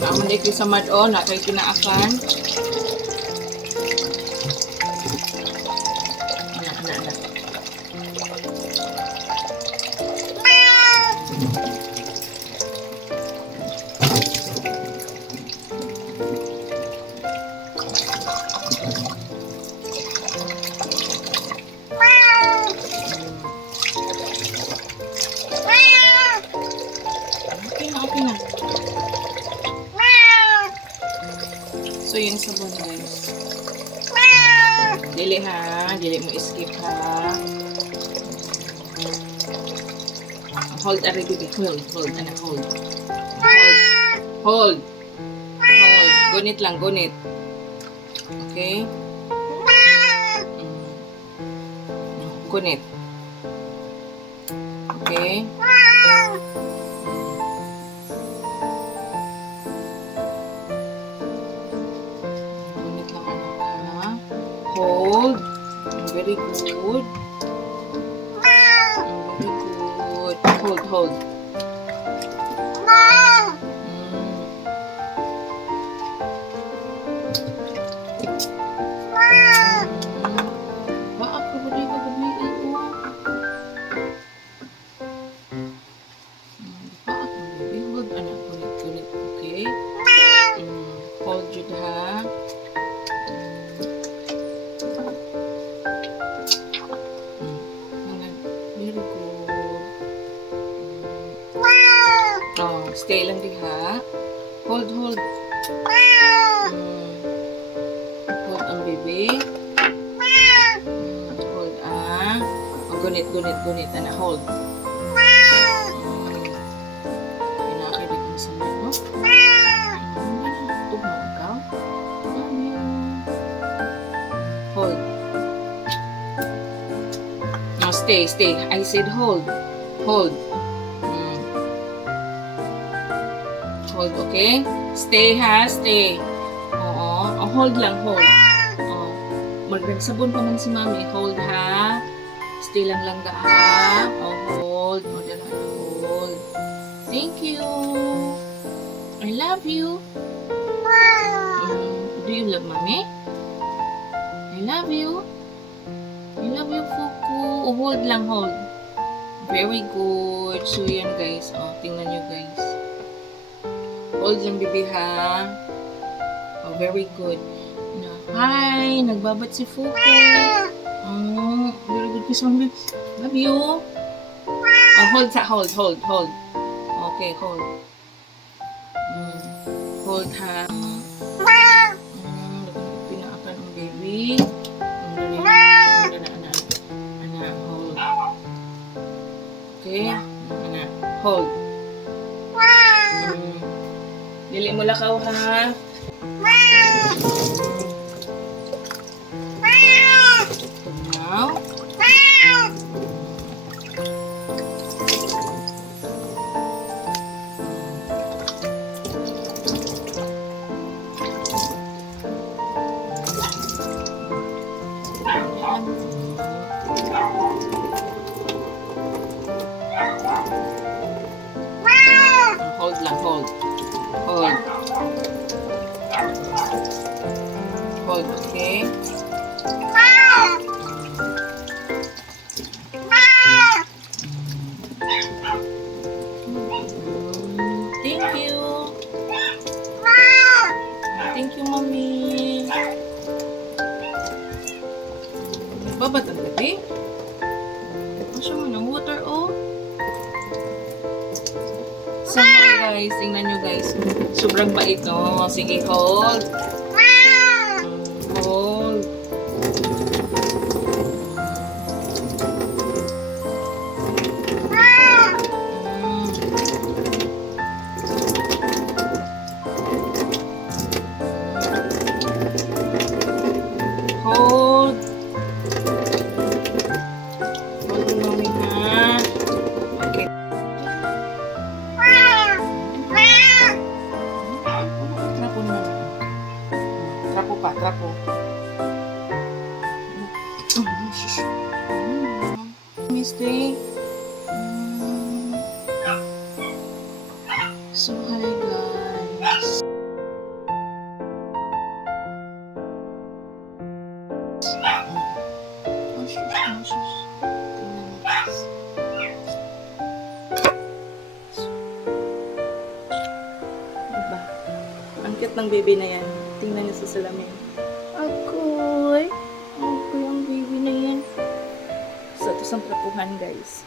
Naman dito sa mad-o, na kayo kinaakan. Ana. Okay na. So, yung sabon, guys. Dili ha. Dili mo skip ha. Hold, ari, baby. Hold. Anak, hold. Hold. Gunit lang, gunit. Okay? Gunit. Okay? Hold. Very good. Very good. Hold. Bakit ka ba di ka gabihin mo? Bakit ang baby? Hold. Anak, gunit. Okay? Hold yun ha. Stay lang di ha. Hold. Hold ang baby. Hold gunit. Ana, hold. Pinakay dito sa mga. Tugma ikaw. Hold. Now stay. I said hold. Hold, okay? Stay ha, stay. Oo. Hold lang, hold. Magsabon pa man si mami. Hold ha. Stay lang ga ha. Hold. Hold. Thank you. I love you. Do you love mommy? I love you. I love you, Fuku. Hold lang, hold. Very good. So, yan guys. Tingnan nyo guys. Hold lang, baby, ha? Very good. Hi! Nagbabat si Fuku. Very good kiss, mommy. Love you. Hold. Okay, hold. Hold, ha? Pinaakan ang baby. Anak, hold. Okay? Anak, hold. Dili mo lakaw ha. Now. Hold lang, hold. Hold, okay? Thank you. Thank you, mommy. Babat ang gabi? Masya mo ng water, oh. So, guys, tingnan nyo, guys. Sobrang bait, no? Sige, hold. Hold. Hold. Hold mo, mami, ha? Okay. Napon na. So, hi guys. Oh, shush, oh, shush. Tingnan mo guys. Diba? Ang cute ng baby na yan. Tingnan niyo sa salamin. Agoy! Agoy ang baby na yan. So, ito sa trapuhan guys.